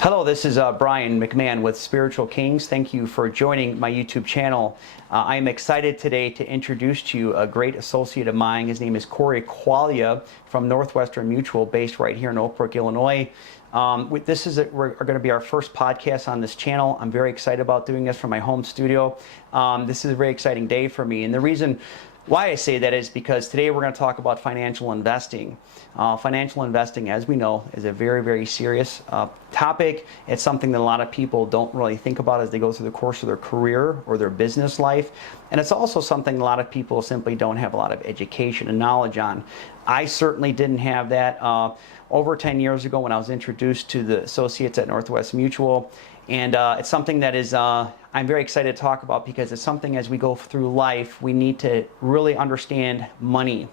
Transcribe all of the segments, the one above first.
Hello, this is Brian McMahon with Spiritual Kings. Thank you for joining my YouTube channel. I am excited today to introduce to you a great associate of mine. His name is Corey Quaglia from Northwestern Mutual, based right here in Oak Brook, Illinois. This is we're going to be our first podcast on this channel. I'm very excited about doing this from my home studio. This is a very exciting day for me, and the reason why I say that is because today we're going to talk about financial investing. Financial investing, as we know, is a very, very serious topic. It's something that a lot of people don't really think about as they go through the course of their career or their business life. And it's also something a lot of people simply don't have a lot of education and knowledge on. I certainly didn't have that over 10 years ago when I was introduced to the associates at Northwest Mutual. And it's something that is I'm very excited to talk about because it's something as we go through life, we need to really understand money.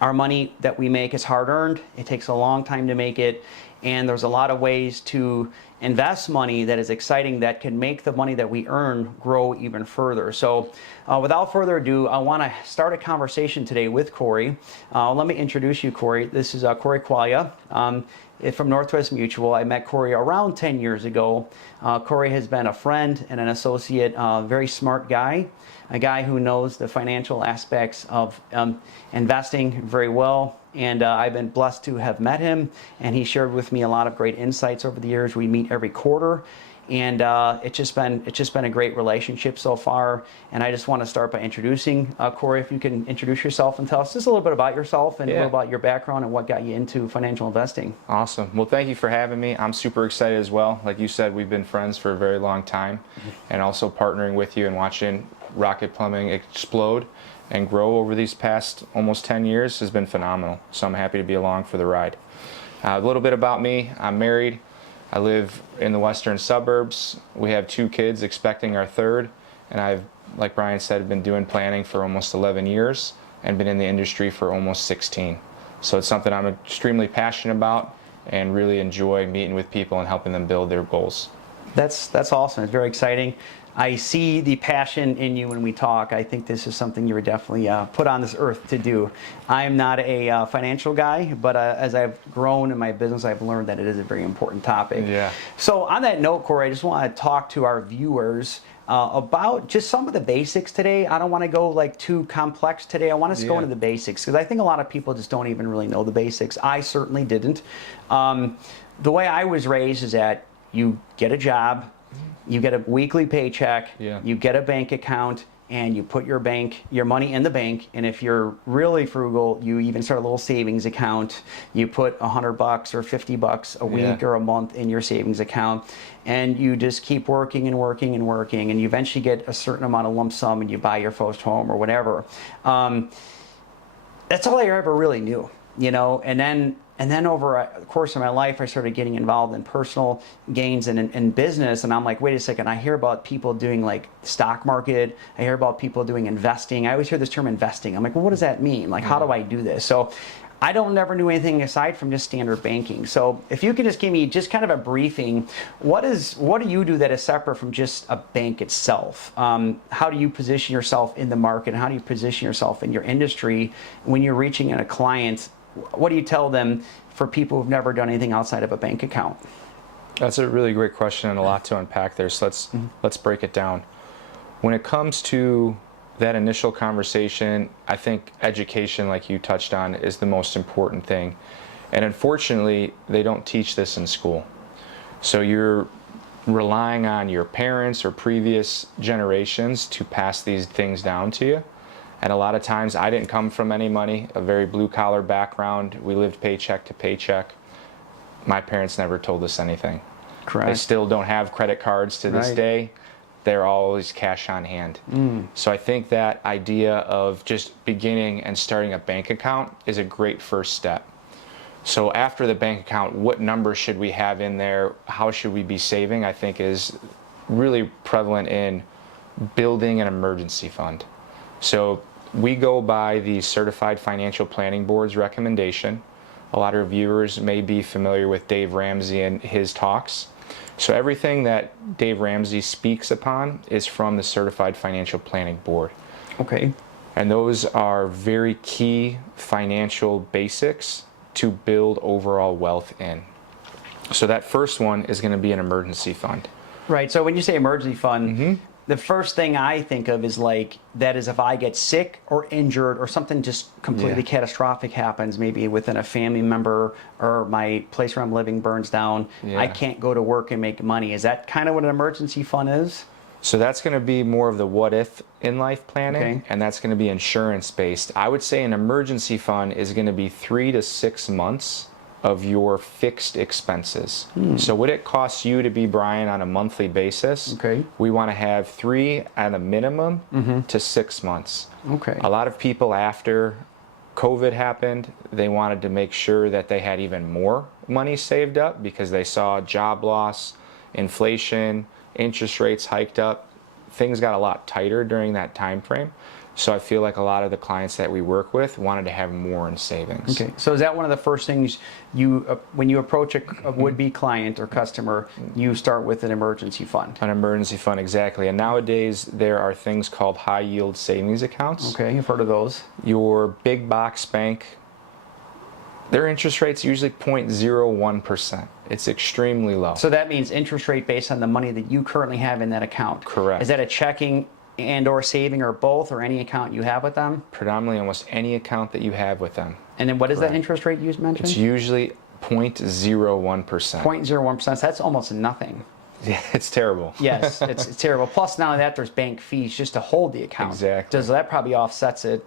Our money that we make is hard earned. It takes a long time to make it. And there's a lot of ways to invest money that is exciting that can make the money that we earn grow even further. So without further ado, I want to start a conversation today with Corey. Let me introduce you, Corey. This is Corey Quaglia from Northwest Mutual. I met Corey around 10 years ago. Corey has been a friend and an associate, very smart guy, a guy who knows the financial aspects of investing very well. And I've been blessed to have met him, and he shared with me a lot of great insights over the years. We meet every quarter, and it's just been a great relationship so far. And I just want to start by introducing Corey. If you can introduce yourself and tell us just a little bit about yourself and a little about your background and what got you into financial investing. Awesome. Well, thank you for having me. I'm super excited as well. Like you said, we've been friends for a very long time, and also partnering with you and watching Rocket Plumbing explode and grow over these past almost 10 years has been phenomenal. So I'm happy to be along for the ride. A little bit about me. I'm married. I live in the western suburbs. We have 2 kids, expecting our third, and I've, like Brian said, been doing planning for almost 11 years and been in the industry for almost 16. So it's something I'm extremely passionate about and really enjoy meeting with people and helping them build their goals. That's awesome. It's very exciting. I see the passion in you when we talk. I think this is something you were definitely put on this earth to do. I'm not a financial guy, but as I've grown in my business, I've learned that it is a very important topic. Yeah. So on that note, Corey, I just want to talk to our viewers about just some of the basics today. I don't want to go like too complex today. I want us to go into the basics because I think a lot of people just don't even really know the basics. I certainly didn't. The way I was raised is that you get a job, you get a weekly paycheck, you get a bank account, and you put your money in the bank. And if you're really frugal, you even start a little savings account. You put $100 or $50 a week or a month in your savings account, and you just keep working and working and working, and you eventually get a certain amount of lump sum, and you buy your first home or whatever. That's all I ever really knew, you know. And then over the course of my life, I started getting involved in personal gains and in business. And I'm like, wait a second, I hear about people doing like stock market. I hear about people doing investing. I always hear this term investing. I'm like, well, what does that mean? Like, how do I do this? So I never knew anything aside from just standard banking. So if you could just give me just kind of a briefing, what do you do that is separate from just a bank itself? How do you position yourself in the market? How do you position yourself in your industry when you're reaching out a client? What do you tell them for people who've never done anything outside of a bank account? That's a really great question and a lot to unpack there. So let's break it down. When it comes to that initial conversation, I think education, like you touched on, is the most important thing. And unfortunately, they don't teach this in school. So you're relying on your parents or previous generations to pass these things down to you. And a lot of times, I didn't come from any money, a very blue-collar background. We lived paycheck to paycheck. My parents never told us anything. Correct. They still don't have credit cards to this day. They're always cash on hand. So I think that idea of just beginning and starting a bank account is a great first step. So after the bank account, what numbers should we have in there? How should we be saving? I think is really prevalent in building an emergency fund. So we go by the Certified Financial Planning Board's recommendation. A lot of viewers may be familiar with Dave Ramsey and his talks. So everything that Dave Ramsey speaks upon is from the Certified Financial Planning Board. Okay. And those are very key financial basics to build overall wealth in. So that first one is going to be an emergency fund. Right. So when you say emergency fund, the first thing I think of is like that is if I get sick or injured or something just completely catastrophic happens, maybe within a family member or my place where I'm living burns down, I can't go to work and make money. Is that kind of what an emergency fund is? So that's going to be more of the what if in life planning, and that's going to be insurance based. I would say an emergency fund is going to be 3 to 6 months of your fixed expenses. So what it costs you to be Brian on a monthly basis, we want to have 3 at a minimum to 6 months. A lot of people after COVID happened, they wanted to make sure that they had even more money saved up because they saw job loss, inflation, interest rates hiked up. Things got a lot tighter during that time frame. So I feel like a lot of the clients that we work with wanted to have more in savings. Okay, so is that one of the first things you, when you approach a would-be client or customer, you start with an emergency fund? An emergency fund, exactly. And nowadays there are things called high yield savings accounts. Okay, you've heard of those. Your big box bank, their interest rate's usually 0.01%. It's extremely low. So that means interest rate based on the money that you currently have in that account. Correct. Is that a checking and or saving or both, or any account you have with them? Predominantly almost any account that you have with them. And then what is that interest rate you mentioned? It's usually 0.01%. 0.01%, that's almost nothing. Yeah, it's terrible. Yes, it's terrible. Plus now that there's bank fees just to hold the account. Exactly. Does that probably offsets it,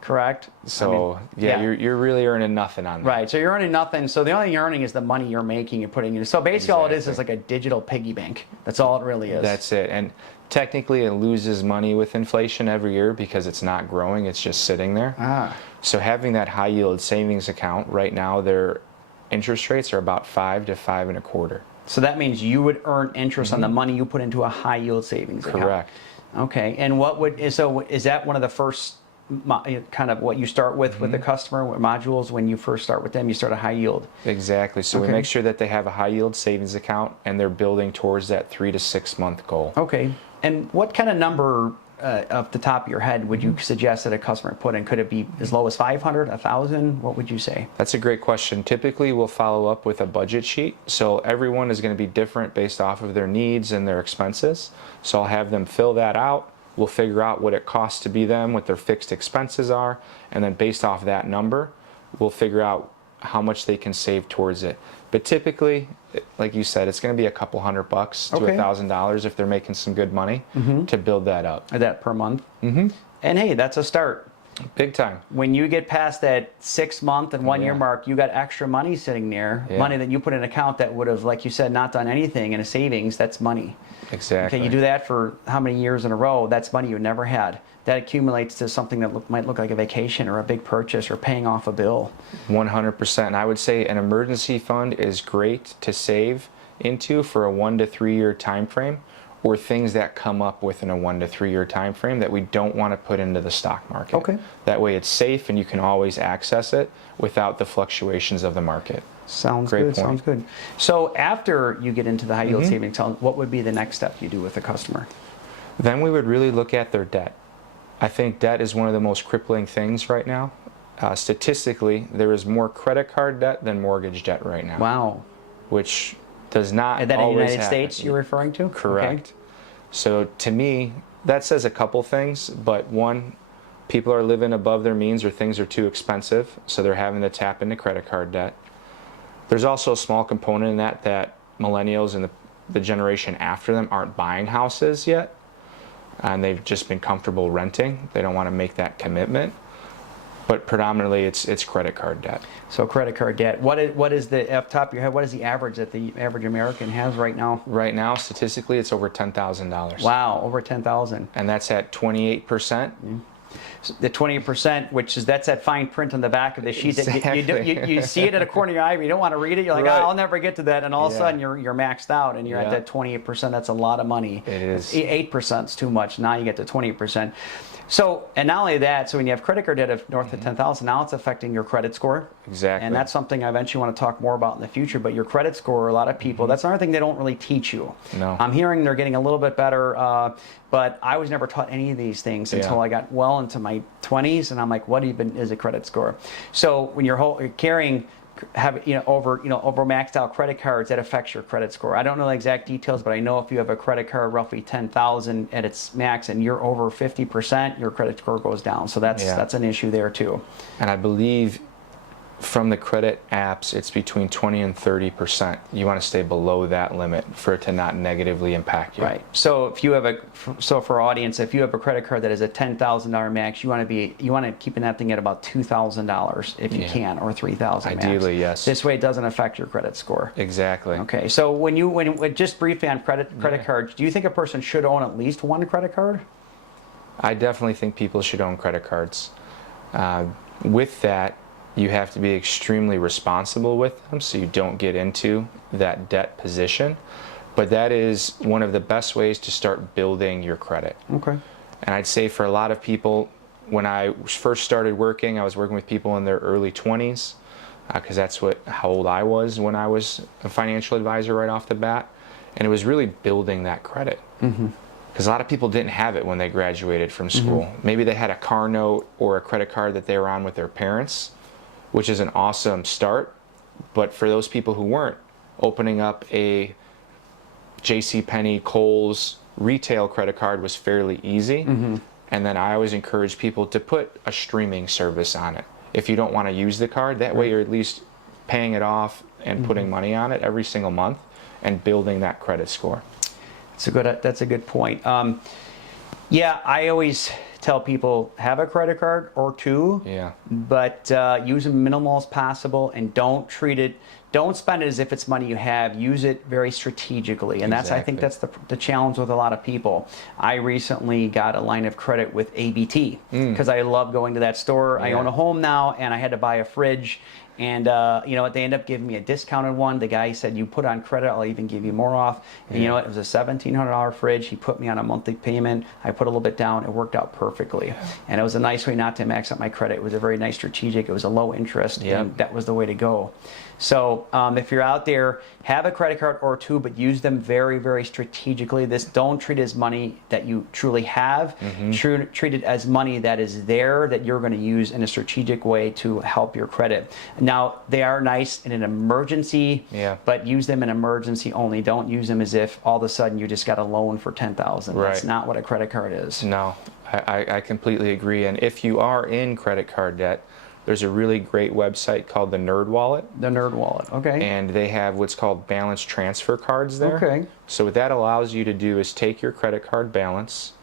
correct? So you're really earning nothing on that. Right, so you're earning nothing. So the only thing you're earning is the money you're making and putting in. So basically all it is like a digital piggy bank. That's all it really is. That's it. And technically it loses money with inflation every year because it's not growing, it's just sitting there. So having that high yield savings account, right now their interest rates are about 5 to 5.25. So that means you would earn interest on the money you put into a high yield savings account. Correct. Okay, and is that one of the first kind of what you start with the customer modules when you first start with them? You start a high yield. Exactly. So we make sure that they have a high yield savings account and they're building towards that 3 to 6 month goal. Okay. And what kind of number off the top of your head would you suggest that a customer put in? Could it be as low as 500, 1,000? What would you say? That's a great question. Typically we'll follow up with a budget sheet. So everyone is going to be different based off of their needs and their expenses. So I'll have them fill that out. We'll figure out what it costs to be them, what their fixed expenses are, and then based off that number, we'll figure out how much they can save towards it. But typically, like you said, it's going to be a couple $100 to $1,000 if they're making some good money to build that up. That per month? And hey, that's a start. Big time. When you get past that 6 month and 1 year mark, you got extra money sitting there, money that you put in an account that would have, like you said, not done anything in a savings. That's money. Exactly. Okay, you do that for how many years in a row? That's money you never had. That accumulates to something that might look like a vacation or a big purchase or paying off a bill. 100%. And I would say an emergency fund is great to save into for a 1 to 3 year time frame, or things that come up within a 1 to 3 year time frame that we don't want to put into the stock market. Okay. That way it's safe and you can always access it without the fluctuations of the market. Sounds Great good. point. Sounds good. So after you get into the high yield savings account, what would be the next step you do with the customer? Then we would really look at their debt. I think debt is one of the most crippling things right now. Statistically, there is more credit card debt than mortgage debt right now. Wow. Which does not Is that in the always United happen. States you're referring to? Correct. Okay. So to me, that says a couple things, but one, people are living above their means or things are too expensive, so they're having to tap into credit card debt. There's also a small component in that millennials and the generation after them aren't buying houses yet, and they've just been comfortable renting. They don't want to make that commitment. But predominantly, it's credit card debt. So credit card debt. What is the, off the top of your head, what is the average that the average American has right now? Right now, statistically, it's over $10,000. Wow, over 10,000. And that's at 28%. The 20%, that's that fine print on the back of the sheet. Exactly. That you see it at a corner of your eye, but you don't want to read it. You're like, Right. oh, I'll never get to that. And all of a sudden, you're maxed out, and you're at that 28%. That's a lot of money. It is. 8% is too much. Now you get to 20%. So, and not only that, so when you have credit card debt of north of 10,000, now it's affecting your credit score. Exactly. And that's something I eventually want to talk more about in the future. But your credit score, a lot of people, that's another thing they don't really teach you. No. I'm hearing they're getting a little bit better, but I was never taught any of these things until I got well into my 20s, and I'm like, what even is a credit score? So when you're carrying have over maxed out credit cards, that affects your credit score. I don't know the exact details, but I know if you have a credit card roughly 10,000 at its max and you're over 50%, your credit score goes down. So that's an issue there too. And I believe from the credit apps, it's between 20 and 30%. You want to stay below that limit for it to not negatively impact you. Right. So if you have for our audience, if you have a credit card that is a $10,000 max, you want to keep that thing at about $2,000 if you can, or $3,000 max. Ideally, yes. This way, it doesn't affect your credit score. Exactly. Okay. So when just briefly on credit cards, do you think a person should own at least one credit card? I definitely think people should own credit cards. With that, you have to be extremely responsible with them so you don't get into that debt position. But that is one of the best ways to start building your credit. Okay. And I'd say for a lot of people, when I first started working, I was working with people in their early 20s, because that's how old I was when I was a financial advisor right off the bat. And it was really building that credit. Because a lot of people didn't have it when they graduated from school. Maybe they had a car note or a credit card that they were on with their parents, which is an awesome start. But for those people who weren't, opening up a JCPenney, Kohl's retail credit card was fairly easy. And then I always encourage people to put a streaming service on it. If you don't want to use the card, that way you're at least paying it off and putting money on it every single month and building that credit score. That's a good point. Yeah, I always tell people have a credit card or two, but use them minimal as possible, and don't spend it as if it's money you have. Use it very strategically, and I think that's the challenge with a lot of people. I recently got a line of credit with ABT because I love going to that store. I own a home now, and I had to buy a fridge. And they ended up giving me a discounted one. The guy said, you put on credit, I'll even give you more off. And you know what? It was a $1,700 fridge. He put me on a monthly payment. I put a little bit down. It worked out perfectly. And it was a nice way not to max out my credit. It was a very nice strategic. It was a low interest, and that was the way to go. So if you're out there, have a credit card or two, but use them very, very strategically. Don't treat it as money that you truly have. Treat it as money that is there that you're going to use in a strategic way to help your credit. Now, they are nice in an emergency, but use them in emergency only. Don't use them as if all of a sudden you just got a loan for $10,000. That's not what a credit card is. No, I completely agree. And if you are in credit card debt, there's a really great website called the Nerd Wallet. The Nerd Wallet, okay. And they have what's called balance transfer cards there. Okay. So what that allows you to do is take your credit card balance,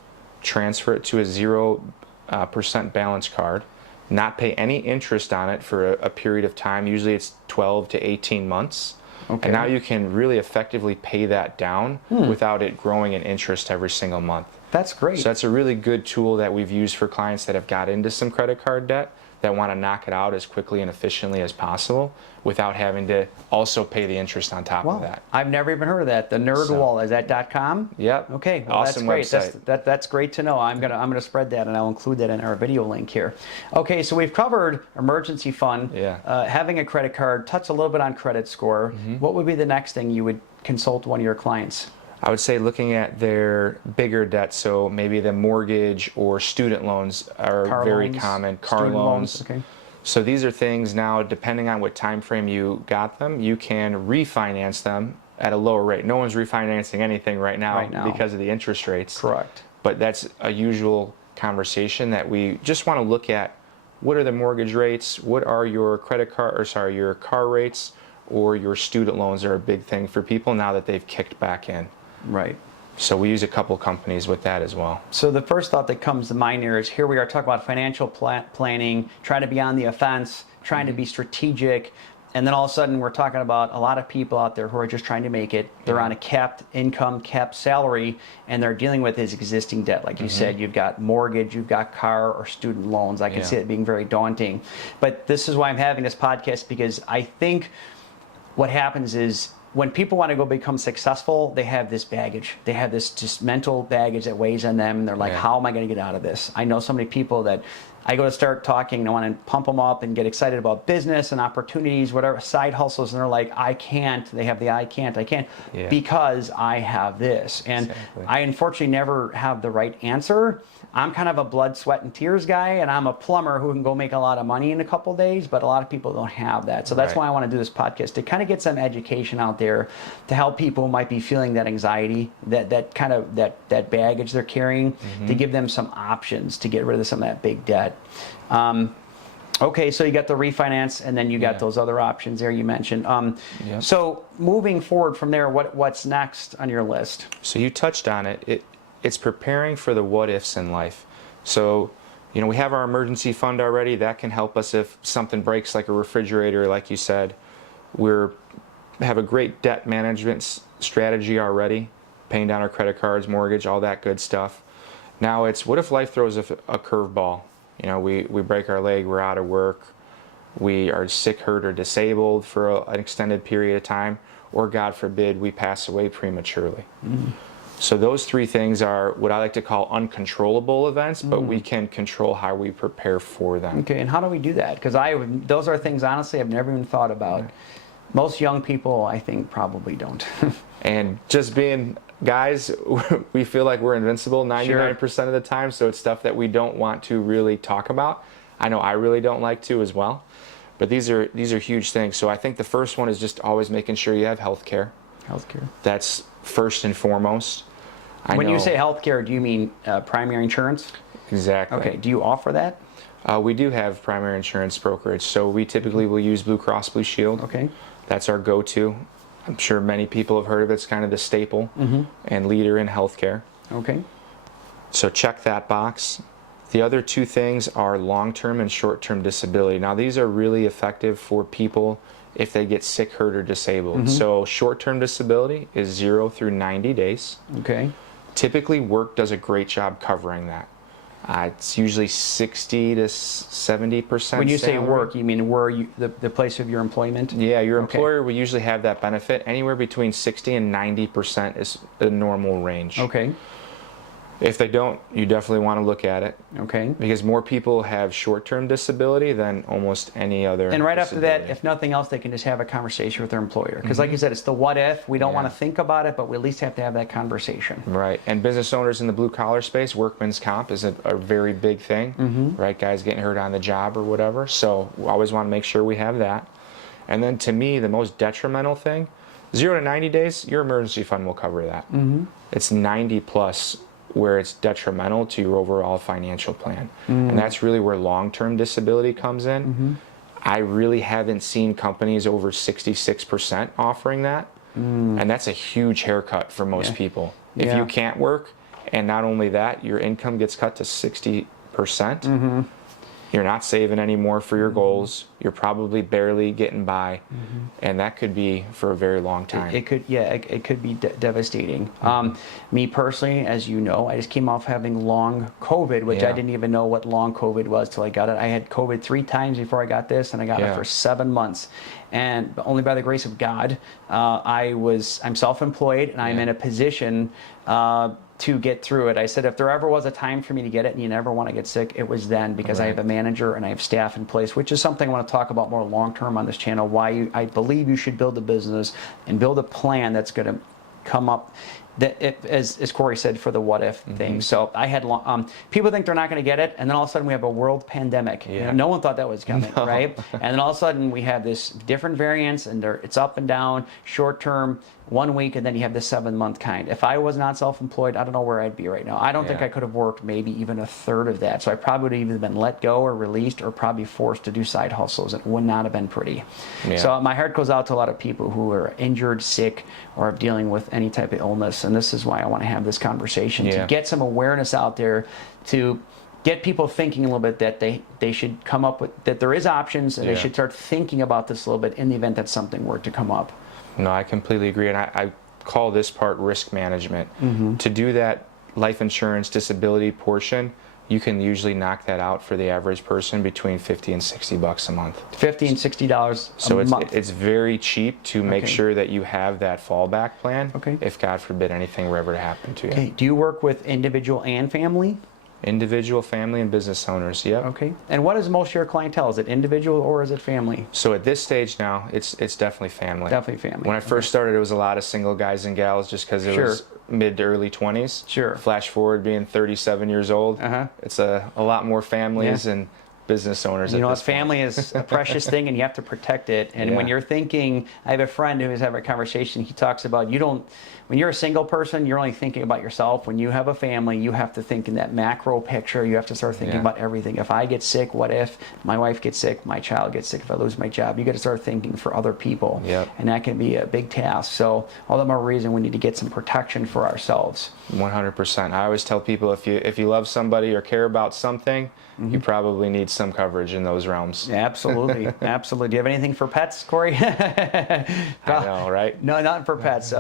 transfer it to a 0% balance card, not pay any interest on it for a period of time. Usually it's 12 to 18 months. Okay. And now you can really effectively pay that down without it growing in interest every single month. That's great. So that's a really good tool that we've used for clients that have got into some credit card debt, that want to knock it out as quickly and efficiently as possible without having to also pay the interest on top of that. I've never even heard of that. The Nerd Wallet, is that .com? Yep. Okay, well, awesome that's great. Website. That's great to know. I'm gonna spread that, and I'll include that in our video link here. Okay, so we've covered emergency fund, having a credit card, touch a little bit on credit score. What would be the next thing you would consult one of your clients? I would say looking at their bigger debts, so maybe the mortgage or student loans are very common. Car loans. Okay. So these are things now, depending on what time frame you got them, you can refinance them at a lower rate. No one's refinancing anything right now because of the interest rates. Correct. But that's a usual conversation that we just want to look at. What are the mortgage rates? What are your your car rates, or your student loans are a big thing for people now that they've kicked back in. Right. So we use a couple companies with that as well. So the first thought that comes to mind here we are talking about financial planning, trying to be on the offense, trying to be strategic, and then all of a sudden we're talking about a lot of people out there who are just trying to make it. They're on a capped income, capped salary, and they're dealing with his existing debt. Like you said, you've got mortgage, you've got car or student loans. I can see it being very daunting. But this is why I'm having this podcast, because I think what happens is, when people want to go become successful, they have this baggage. They have this just mental baggage that weighs on them. They're like, how am I going to get out of this? I know so many people that I go to start talking and I want to pump them up and get excited about business and opportunities, whatever, side hustles, and they're like, I can't. They have the I can't Yeah. because I have this. And Exactly. I unfortunately never have the right answer. I'm kind of a blood, sweat, and tears guy, and I'm a plumber who can go make a lot of money in a couple days, but a lot of people don't have that. So that's Right. why I want to do this podcast, to kind of get some education out there to help people who might be feeling that anxiety, that kind of that baggage they're carrying, to give them some options to get rid of some of that big debt. Okay, so you got the refinance, and then you got those other options there you mentioned. Yep. So moving forward from there, what's next on your list? So you touched on it. It's preparing for the what ifs in life. So, we have our emergency fund already. That can help us if something breaks, like a refrigerator, like you said. We have a great debt management strategy already, paying down our credit cards, mortgage, all that good stuff. Now it's, what if life throws a curveball? We break our leg, we're out of work, we are sick, hurt, or disabled for an extended period of time, or God forbid, we pass away prematurely. So those three things are what I like to call uncontrollable events, but we can control how we prepare for them. Okay, and how do we do that? Because those are things, honestly, I've never even thought about. Most young people, I think, probably don't. And just being guys, we feel like we're invincible 99% of the time, so it's stuff that we don't want to really talk about. I know I really don't like to as well, but these are huge things. So I think the first one is just always making sure you have health care. Healthcare. That's first and foremost. When you say healthcare, do you mean primary insurance? Exactly. Okay, do you offer that? We do have primary insurance brokerage, so we typically will use Blue Cross Blue Shield. Okay. That's our go-to. I'm sure many people have heard of it. It's kind of the staple and leader in healthcare. Okay. So check that box. The other two things are long-term and short-term disability. Now these are really effective for people if they get sick, hurt, or disabled. So short-term disability is 0 through 90 days. Okay. Typically work does a great job covering that. It's usually 60 to 70%. When you say salary. work, you mean where the place of your employment? Yeah, your employer will usually have that benefit. Anywhere between 60 and 90% is a normal range. Okay. If they don't, you definitely want to look at it. Okay. Because more people have short-term disability than almost any other And right after that, disability. if nothing else, they can just have a conversation with their employer. Because like you said, it's the what if. We don't want to think about it, but we at least have to have that conversation. Right. And business owners in the blue-collar space, workman's comp is a very big thing. Right? Guys getting hurt on the job or whatever. So we always want to make sure we have that. And then to me, the most detrimental thing, 0 to 90 days, your emergency fund will cover that. It's 90 plus where it's detrimental to your overall financial plan. And that's really where long-term disability comes in. I really haven't seen companies over 66% offering that. And that's a huge haircut for most people. If you can't work, and not only that, your income gets cut to 60%, you're not saving anymore for your goals. You're probably barely getting by, and that could be for a very long time. It could be devastating. Me personally, as you know, I just came off having long COVID, which I didn't even know what long COVID was till I got it. I had COVID 3 times before I got this, and I got it for 7 months. And only by the grace of God, I'm self-employed, and I'm in a position to get through it. I said if there ever was a time for me to get it and you never want to get sick, it was then, because I have a manager and I have staff in place, which is something I want to talk about more long-term on this channel, why I believe you should build a business and build a plan that's going to come up, that as Corey said, for the what if thing. So I had people think they're not going to get it, and then all of a sudden we have a world pandemic. No one thought that was coming, right? And then all of a sudden we have this different variants, and it's up and down, short term, 1 week, and then you have the 7-month kind. If I was not self-employed, I don't know where I'd be right now. I don't think I could have worked maybe even a third of that. So I probably would have either been let go or released, or probably forced to do side hustles. It would not have been pretty. So my heart goes out to a lot of people who are injured, sick, or are dealing with any type of illness. And this is why I want to have this conversation, to get some awareness out there, to get people thinking a little bit that they should come up with, that there is options, and they should start thinking about this a little bit in the event that something were to come up. No, I completely agree, and I call this part risk management. To do that life insurance disability portion, you can usually knock that out for the average person between $50 and $60 a month. $50 and $60 a month. So it's very cheap to make sure that you have that fallback plan if God forbid anything were ever to happen to you. Do you work with individual and family? Individual, family, and business owners. Yep. Okay. And what is most of your clientele? Is it individual or is it family? So at this stage now, it's definitely family. Definitely family. When I first started, it was a lot of single guys and gals just because it was mid to early 20s. Sure. Flash forward being 37 years old, it's a lot more families and business owners. You know, family is a precious thing, and you have to protect it. And when you're thinking, I have a friend who was having a conversation. He talks about when you're a single person, you're only thinking about yourself. When you have a family, you have to think in that macro picture. You have to start thinking about everything. If I get sick, what if my wife gets sick, my child gets sick, if I lose my job? You got to start thinking for other people, and that can be a big task. So all the more reason we need to get some protection for ourselves. 100%. I always tell people if you love somebody or care about something, you probably need some coverage in those realms. Absolutely, absolutely. Do you have anything for pets, Corey? I know, right? No, not for pets.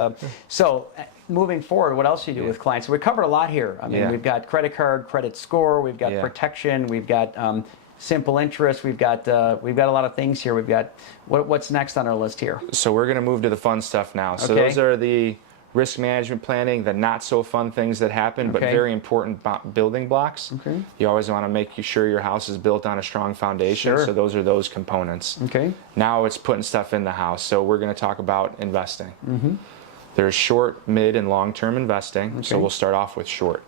So moving forward, what else do you do with clients? We covered a lot here. I mean, we've got credit card, credit score, we've got protection, we've got simple interest, we've got a lot of things here. We've got what's next on our list here? So we're going to move to the fun stuff now. So those are the risk management planning, the not so fun things that happen, but very important building blocks. You always want to make sure your house is built on a strong foundation. So those are those components. Now it's putting stuff in the house. So we're going to talk about investing. There's short, mid, and long-term investing. So we'll start off with short.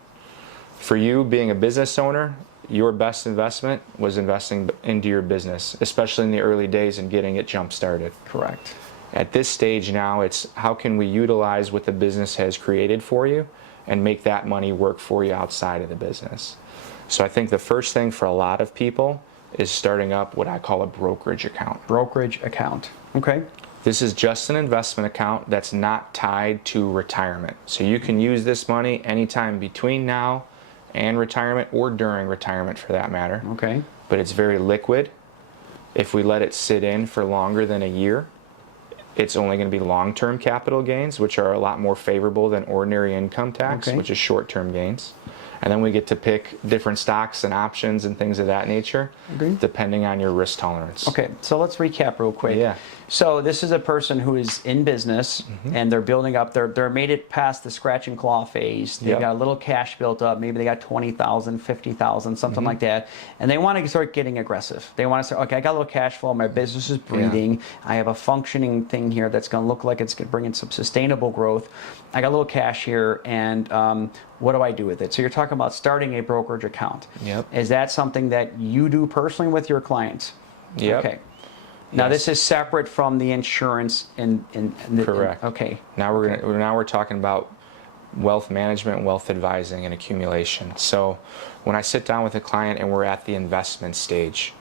For you being a business owner, your best investment was investing into your business, especially in the early days and getting it jump-started. Correct. At this stage now, it's how can we utilize what the business has created for you and make that money work for you outside of the business. So I think the first thing for a lot of people is starting up what I call a brokerage account. Brokerage account. Okay. This is just an investment account that's not tied to retirement. So you can use this money anytime between now and retirement, or during retirement for that matter. Okay. But it's very liquid. If we let it sit in for longer than a year, it's only going to be long-term capital gains, which are a lot more favorable than ordinary income tax, which is short-term gains. And then we get to pick different stocks and options and things of that nature, depending on your risk tolerance. Okay, so let's recap real quick. So this is a person who is in business, and they're building up. They're made it past the scratch and claw phase. They got a little cash built up. Maybe they got 20,000, 50,000, something like that, and they want to start getting aggressive. They want to say, okay, I got a little cash flow. My business is breathing. I have a functioning thing here that's going to look like it's going to bring in some sustainable growth. I got a little cash here, and what do I do with it? So you're talking about starting a brokerage account. Is that something that you do personally with your clients? Okay. Now this is separate from the insurance Correct. Okay. Now we're talking about wealth management, wealth advising, and accumulation. So when I sit down with a client and we're at the investment stage,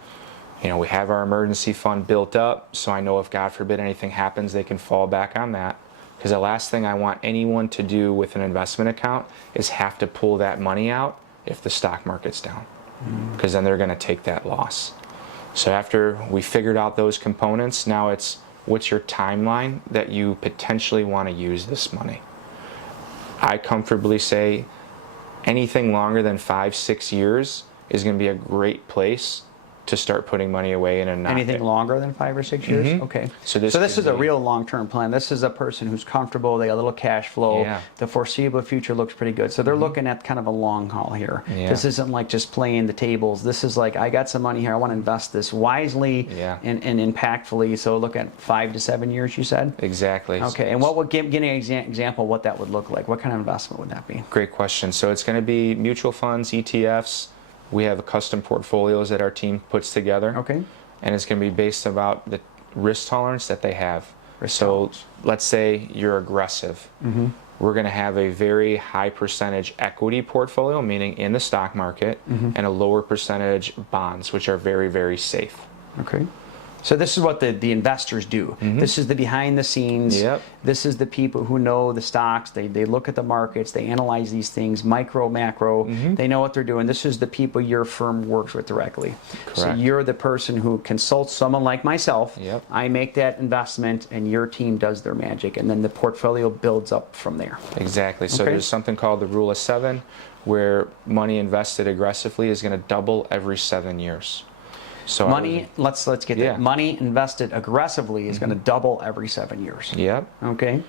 you know, we have our emergency fund built up, so I know if God forbid anything happens, they can fall back on that. Because the last thing I want anyone to do with an investment account is have to pull that money out if the stock market's down, because then they're going to take that loss. So after we figured out those components, now it's what's your timeline that you potentially want to use this money. I comfortably say anything longer than 5-6 years is going to be a great place to start putting money away in and not anything longer than 5 or 6 years. Okay. So this is a real long-term plan. This is a person who's comfortable. They got a little cash flow. The foreseeable future looks pretty good. So they're looking at kind of a long haul here. This isn't like just playing the tables. This is like, I got some money here. I want to invest this wisely and impactfully. So look at 5 to 7 years, you said? Exactly. Okay. And what would give an example of what that would look like? What kind of investment would that be? Great question. So it's going to be mutual funds, ETFs. We have custom portfolios that our team puts together. Okay. And it's going to be based about the risk tolerance that they have. Let's say you're aggressive. We're going to have a very high percentage equity portfolio, meaning in the stock market, and a lower percentage bonds, which are very, very safe. Okay. So this is what the investors do. This is the behind the scenes. This is the people who know the stocks. They look at the markets. They analyze these things, micro, macro. They know what they're doing. This is the people your firm works with directly. Correct. So you're the person who consults someone like myself. I make that investment, and your team does their magic, and then the portfolio builds up from there. Exactly. So there's something called the Rule of 7, where money invested aggressively is going to double every 7 years. So money, let's get that. Money invested aggressively is going to double every 7 years. Okay.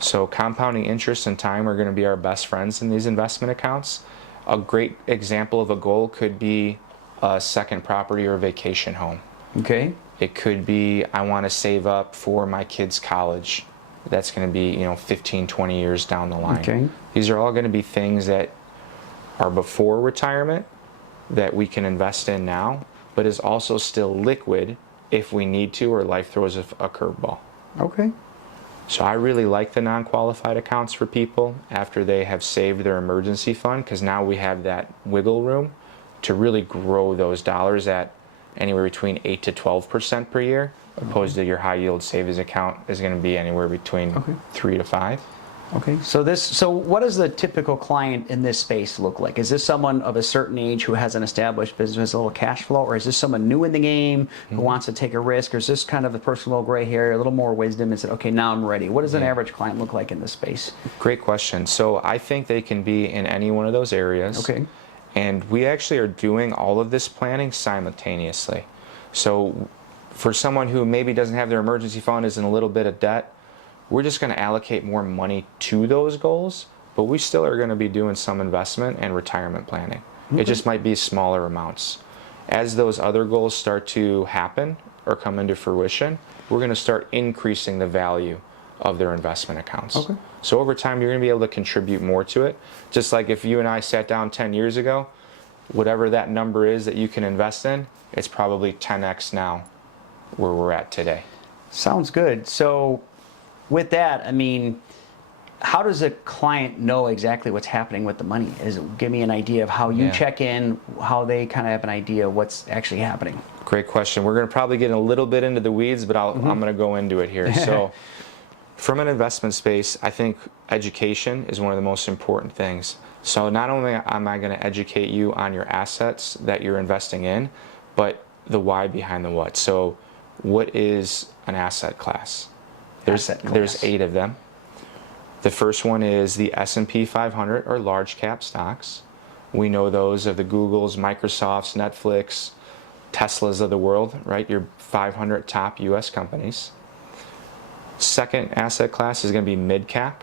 So compounding interest and time are going to be our best friends in these investment accounts. A great example of a goal could be a second property or a vacation home. Okay. It could be, I want to save up for my kids' college. That's going to be, 15, 20 years down the line. Okay. These are all going to be things that are before retirement that we can invest in now, but is also still liquid if we need to or life throws a curveball. Okay. So I really like the non-qualified accounts for people after they have saved their emergency fund, because now we have that wiggle room to really grow those dollars at anywhere between 8 to 12% per year, opposed to your high yield savings account is going to be anywhere between 3 to 5. Okay. So what does the typical client in this space look like? Is this someone of a certain age who has an established business, a little cash flow, or is this someone new in the game who wants to take a risk, or is this kind of the person with a little gray hair, a little more wisdom, and said, okay, now I'm ready? What does an average client look like in this space? Great question. So I think they can be in any one of those areas. Okay. And we actually are doing all of this planning simultaneously. So for someone who maybe doesn't have their emergency fund, is in a little bit of debt, we're just going to allocate more money to those goals, but we still are going to be doing some investment and retirement planning. It just might be smaller amounts. As those other goals start to happen or come into fruition, we're going to start increasing the value of their investment accounts. Okay. So over time, you're going to be able to contribute more to it. Just like if you and I sat down 10 years ago, whatever that number is that you can invest in, it's probably 10x now where we're at today. Sounds good. So with that, I mean, how does a client know exactly what's happening with the money? Give me an idea of how you check in, how they kind of have an idea of what's actually happening. Great question. We're going to probably get a little bit into the weeds, but I'm going to go into it here. So from an investment space, I think education is one of the most important things. So not only am I going to educate you on your assets that you're investing in, but the why behind the what. So what is an asset class? There's 8 of them. The first one is the S&P 500, or large cap stocks. We know those of the Googles, Microsofts, Netflix, Teslas of the world, right? Your 500 top US companies. Second asset class is going to be mid cap.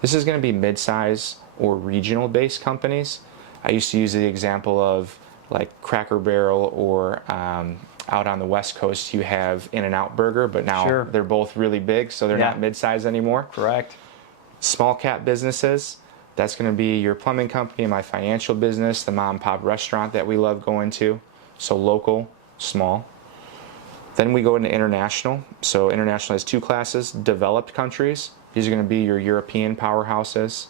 This is going to be mid-size or regional based companies. I used to use the example of like Cracker Barrel, or out on the West Coast you have In-N-Out Burger, but now they're both really big, so they're not mid-size anymore. Correct. Small cap businesses, that's going to be your plumbing company, my financial business, the mom and pop restaurant that we love going to. So local, small. Then we go into international. So international has 2 classes: developed countries. These are going to be your European powerhouses.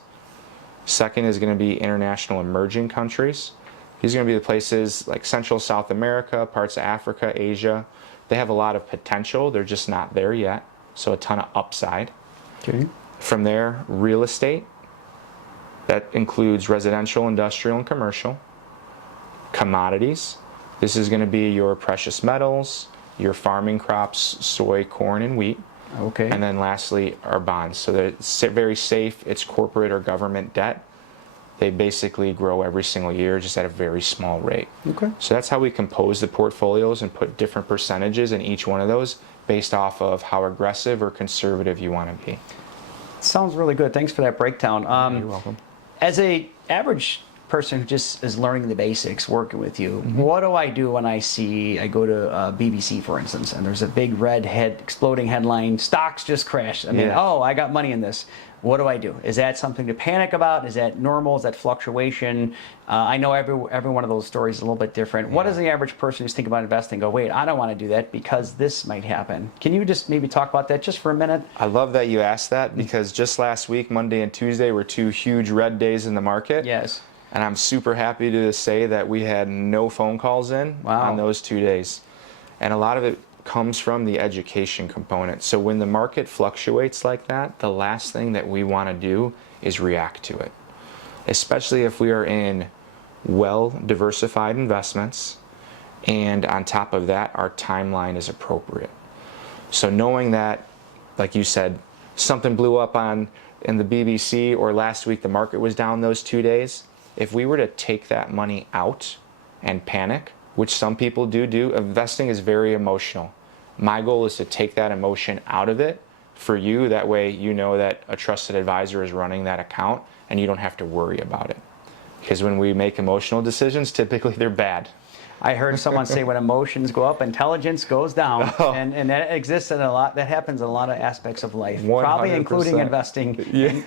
Second is going to be international emerging countries. These are going to be the places like Central South America, parts of Africa, Asia. They have a lot of potential. They're just not there yet. So a ton of upside. Okay. From there, real estate. That includes residential, industrial, and commercial. Commodities. This is going to be your precious metals, your farming crops, soy, corn, and wheat. Okay. And then lastly, our bonds. So they're very safe. It's corporate or government debt. They basically grow every single year, just at a very small rate. Okay. So that's how we compose the portfolios and put different percentages in each one of those based off of how aggressive or conservative you want to be. Sounds really good. Thanks for that breakdown. You're welcome. As a average person who just is learning the basics, working with you, what do I do when I go to BBC, for instance, and there's a big red exploding headline, stocks just crashed. I mean, oh, I got money in this. What do I do? Is that something to panic about? Is that normal? Is that fluctuation? I know every one of those stories is a little bit different. What does the average person who's thinking about investing go, wait, I don't want to do that because this might happen? Can you just maybe talk about that just for a minute? I love that you asked that, because just last week, Monday and Tuesday, were 2 huge red days in the market. Yes. And I'm super happy to say that we had no phone calls in on those 2 days. And a lot of it comes from the education component. So when the market fluctuates like that, the last thing that we want to do is react to it. Especially if we are in well-diversified investments, and on top of that, our timeline is appropriate. So knowing that, like you said, something blew up in the BBC, or last week the market was down those 2 days, if we were to take that money out and panic, which some people do, investing is very emotional. My goal is to take that emotion out of it for you. That way you know that a trusted advisor is running that account and you don't have to worry about it. Because when we make emotional decisions, typically they're bad. I heard someone say when emotions go up, intelligence goes down, and that exists in a lot. That happens in a lot of aspects of life, 100%. Probably including investing,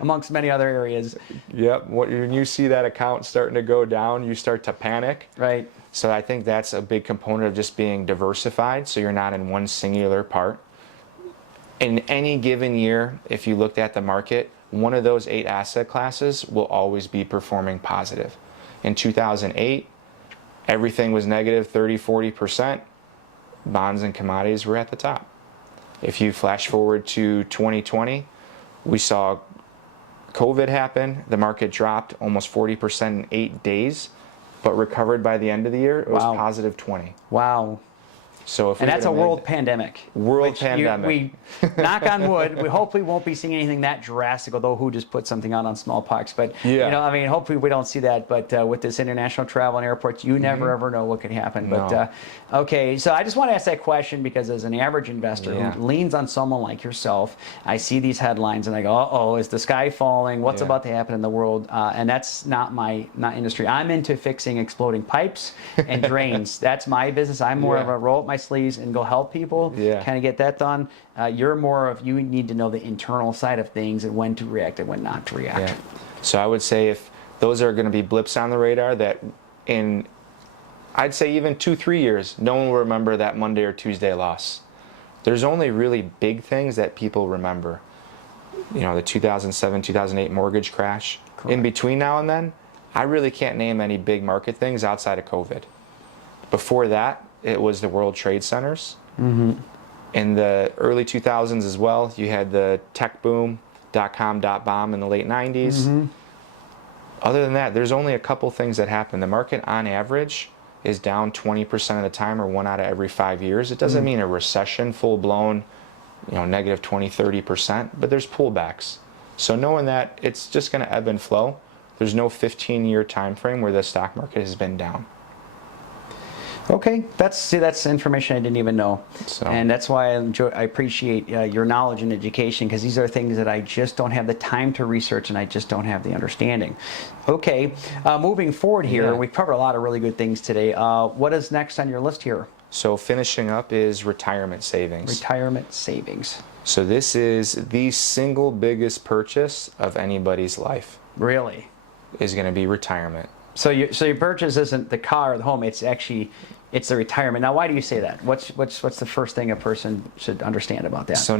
amongst many other areas. Yep. When you see that account starting to go down, you start to panic. Right. So I think that's a big component of just being diversified, so you're not in one singular part. In any given year, if you looked at the market, one of those 8 asset classes will always be performing positive. In 2008, everything was negative 30-40%. Bonds and commodities were at the top. If you flash forward to 2020, we saw COVID happen. The market dropped almost 40% in 8 days, but recovered by the end of the year. It was positive 20. Wow. So if and that's a world pandemic. Pandemic. We knock on wood. We hopefully won't be seeing anything that drastic. Although who just put something out on smallpox? But hopefully we don't see that. But with this international travel and airports, you never ever know what could happen. No. But okay, so I just want to ask that question because as an average investor who leans on someone like yourself, I see these headlines and I go, "Uh-oh, is the sky falling? What's about to happen in the world?" And that's not not industry. I'm into fixing exploding pipes and drains. That's my business. I'm more of a roll up my sleeves and go help people kind of get that done. You're more of, you need to know the internal side of things and when to react and when not to react. So I would say if those are going to be blips on the radar that in, I'd say even 2-3 years, no one will remember that Monday or Tuesday loss. There's only really big things that people remember. You know, the 2007, 2008 mortgage crash. Correct. In between now and then, I really can't name any big market things outside of COVID. Before that, it was the World Trade Centers. In the early 2000s as well, you had the tech boom, .com, .bomb in the late 90s. Other than that, there's only a couple things that happen. The market on average is down 20% of the time, or 1 out of every 5 years. It doesn't mean a recession, full-blown, negative 20, 30%, but there's pullbacks. So knowing that it's just going to ebb and flow, there's no 15-year time frame where the stock market has been down. Okay, that's information I didn't even know, and that's why I appreciate your knowledge and education, because these are things that I just don't have the time to research and I just don't have the understanding. Okay, moving forward here, we've covered a lot of really good things today. What is next on your list here? So finishing up is retirement savings. Retirement savings. So this is the single biggest purchase of anybody's life. Really? Is going to be retirement. So your purchase isn't the car or the home, it's the retirement. Now, why do you say that? What's the first thing a person should understand about that? So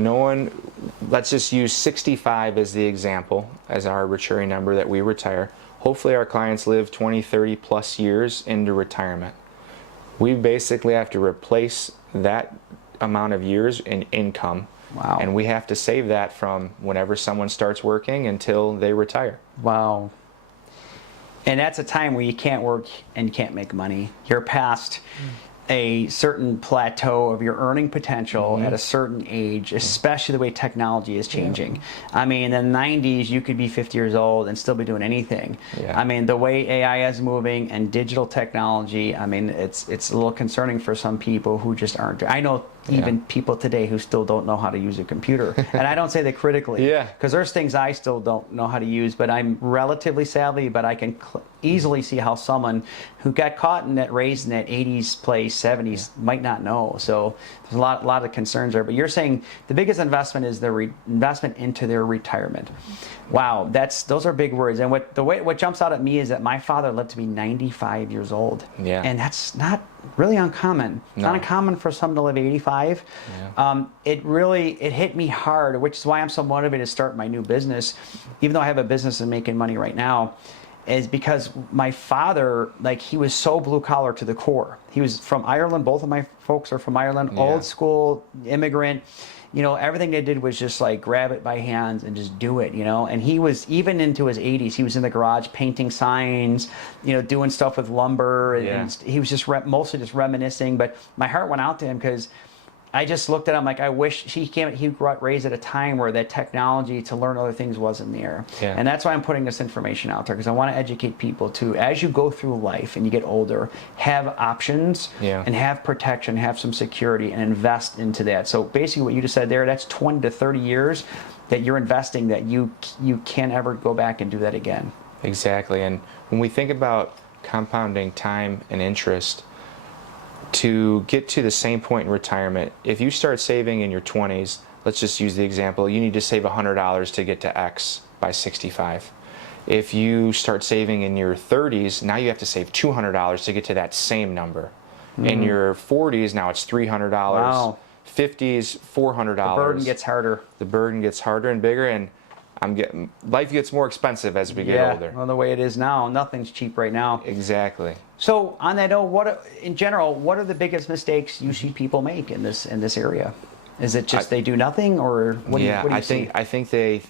let's just use 65 as the example, as our arbitrary number that we retire. Hopefully our clients live 20, 30 plus years into retirement. We basically have to replace that amount of years in income. Wow. And we have to save that from whenever someone starts working until they retire. Wow. And that's a time where you can't work and you can't make money. You're past a certain plateau of your earning potential at a certain age, especially the way technology is changing. I mean, in the 90s, you could be 50 years old and still be doing anything. I mean, the way AI is moving and digital technology, I mean, it's a little concerning for some people who just aren't. I know even people today who still don't know how to use a computer. And I don't say that critically, because there's things I still don't know how to use, but I'm relatively savvy, but I can easily see how someone who got caught in that, raised in that 80s place, 70s, might not know. So there's a lot of concerns there. But you're saying the biggest investment is the investment into their retirement. Wow, those are big words. And what jumps out at me is that my father lived to be 95 years old. And that's not really uncommon. It's not uncommon for someone to live 85. It hit me hard, which is why I'm so motivated to start my new business, even though I have a business and making money right now, is because my father, he was so blue collar to the core. He was from Ireland. Both of my folks are from Ireland. Old school immigrant. Everything they did was just grab it by hands and just do it, And he was, even into his 80s, he was in the garage painting signs, doing stuff with lumber. And he was just mostly just reminiscing. But my heart went out to him because I just looked at him I wish he got raised at a time where that technology to learn other things wasn't there. And that's why I'm putting this information out there, because I want to educate people to, as you go through life and you get older, have options and have protection, have some security, and invest into that. So basically what you just said there, that's 20 to 30 years that you're investing that you can't ever go back and do that again. Exactly. And when we think about compounding time and interest, to get to the same point in retirement, if you start saving in your 20s, let's just use the example, you need to save $100 to get to X by 65. If you start saving in your 30s, now you have to save $200 to get to that same number. In your 40s, now it's $300. Wow. 50s, $400. The burden gets harder. The burden gets harder and bigger, and life gets more expensive as we get older. Well, the way it is now, nothing's cheap right now. Exactly. So on that note, in general, what are the biggest mistakes you see people make in this area? Is it just they do nothing, or what do you see? I think they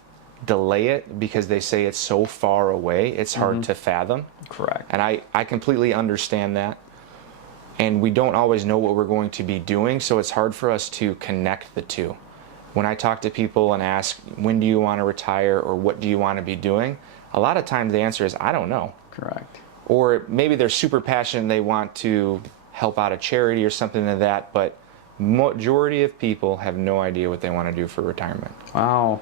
delay it because they say it's so far away, it's hard to fathom. Correct. And I completely understand that. And we don't always know what we're going to be doing, so it's hard for us to connect the two. When I talk to people and ask, when do you want to retire, or what do you want to be doing? A lot of times the answer is, I don't know. Correct. Or maybe they're super passionate and they want to help out a charity or something like that, but majority of people have no idea what they want to do for retirement. Wow.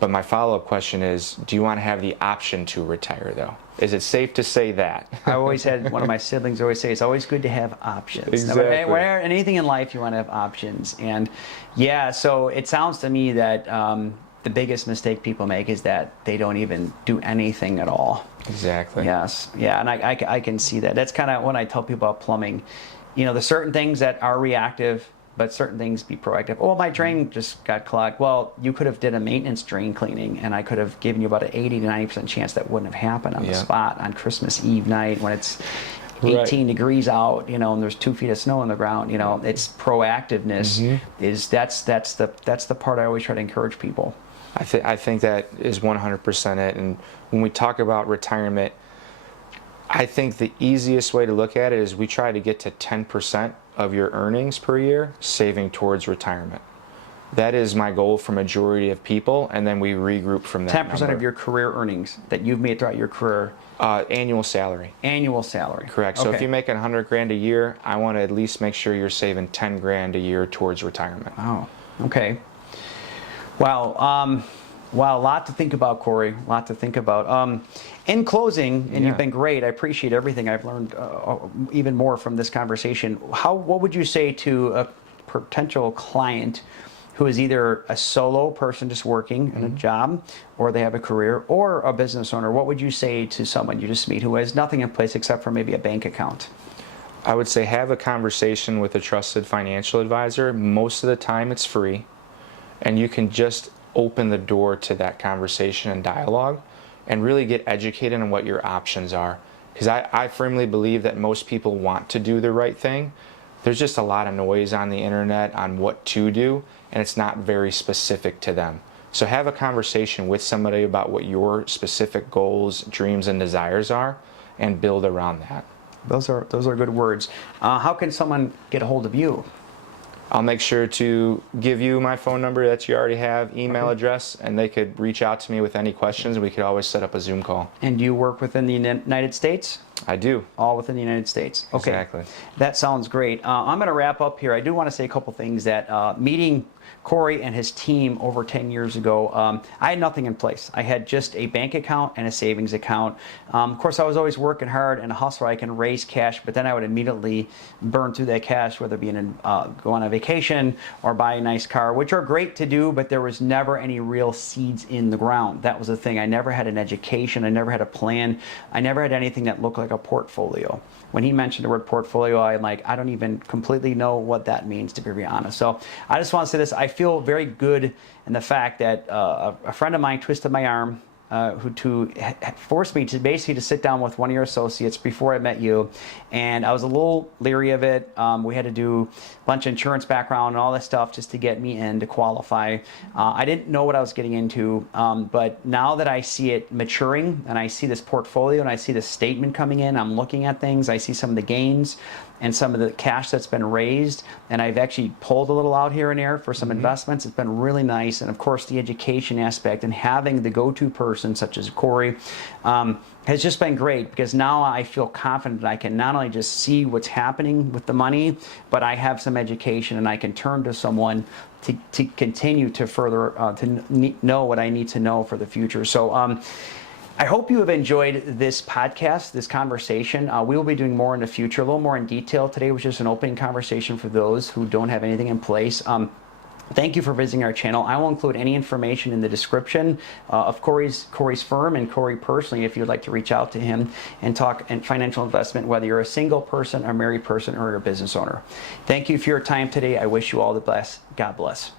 But my follow-up question is, do you want to have the option to retire, though? Is it safe to say that? I always had one of my siblings always say, it's always good to have options. Exactly. Anything in life, you want to have options. And yeah, so it sounds to me that the biggest mistake people make is that they don't even do anything at all. Exactly. Yes. Yeah, and I can see that. That's kind of when I tell people about plumbing. You know, there's certain things that are reactive, but certain things be proactive. Oh, my drain just got clogged. Well, you could have did a maintenance drain cleaning, and I could have given you about an 80 to 90% chance that wouldn't have happened on the spot on Christmas Eve night when it's 18 degrees out, you know, and there's 2 feet of snow on the ground. You know, it's proactiveness. That's the part I always try to encourage people. I think that is 100% it. And when we talk about retirement, I think the easiest way to look at it is we try to get to 10% of your earnings per year saving towards retirement. That is my goal for majority of people, and then we regroup from that 10% of your career earnings that you've made throughout your career. Annual salary. Annual salary. Correct. So if you're making 100 grand a year, I want to at least make sure you're saving 10 grand a year towards retirement. Wow. Okay. Wow. Wow, a lot to think about, Corey. A lot to think about. In closing, and you've been great. I appreciate everything. I've learned even more from this conversation. What would you say to a potential client who is either a solo person just working in a job, or they have a career, or a business owner? What would you say to someone you just meet who has nothing in place except for maybe a bank account? I would say have a conversation with a trusted financial advisor. Most of the time it's free, and you can just open the door to that conversation and dialogue and really get educated on what your options are. Because I firmly believe that most people want to do the right thing. There's just a lot of noise on the internet on what to do, and it's not very specific to them. So have a conversation with somebody about what your specific goals, dreams, and desires are, and build around that. Those are good words. How can someone get a hold of you? I'll make sure to give you my phone number that you already have, email address, and they could reach out to me with any questions. We could always set up a Zoom call. And do you work within the United States? I do. All within the United States. Okay. Exactly. That sounds great. I'm going to wrap up here. I do want to say a couple things that meeting Corey and his team over 10 years ago, I had nothing in place. I had just a bank account and a savings account. Of course, I was always working hard and a hustler. I can raise cash, but then I would immediately burn through that cash, whether it be go on a vacation or buy a nice car, which are great to do, but there was never any real seeds in the ground. That was the thing. I never had an education. I never had a plan. I never had anything that looked like a portfolio. When he mentioned the word portfolio, I'm like, I don't even completely know what that means, to be honest. So I just want to say this. I feel very good in the fact that a friend of mine twisted my arm who forced me to basically to sit down with one of your associates before I met you, and I was a little leery of it. We had to do a bunch of insurance background and all this stuff just to get me in to qualify. I didn't know what I was getting into, but now that I see it maturing and I see this portfolio and I see the statement coming in, I'm looking at things, I see some of the gains and some of the cash that's been raised, and I've actually pulled a little out here and there for some investments. It's been really nice, and of course the education aspect and having the go-to person such as Corey has just been great, because now I feel confident that I can not only just see what's happening with the money, but I have some education and I can turn to someone to continue to further to know what I need to know for the future. So I hope you have enjoyed this podcast, this conversation. We will be doing more in the future, a little more in detail. Today was just an opening conversation for those who don't have anything in place. Thank you for visiting our channel. I will include any information in the description of Corey's firm and Corey personally if you'd like to reach out to him and talk financial investment, whether you're a single person, a married person, or a business owner. Thank you for your time today. I wish you all the best. God bless.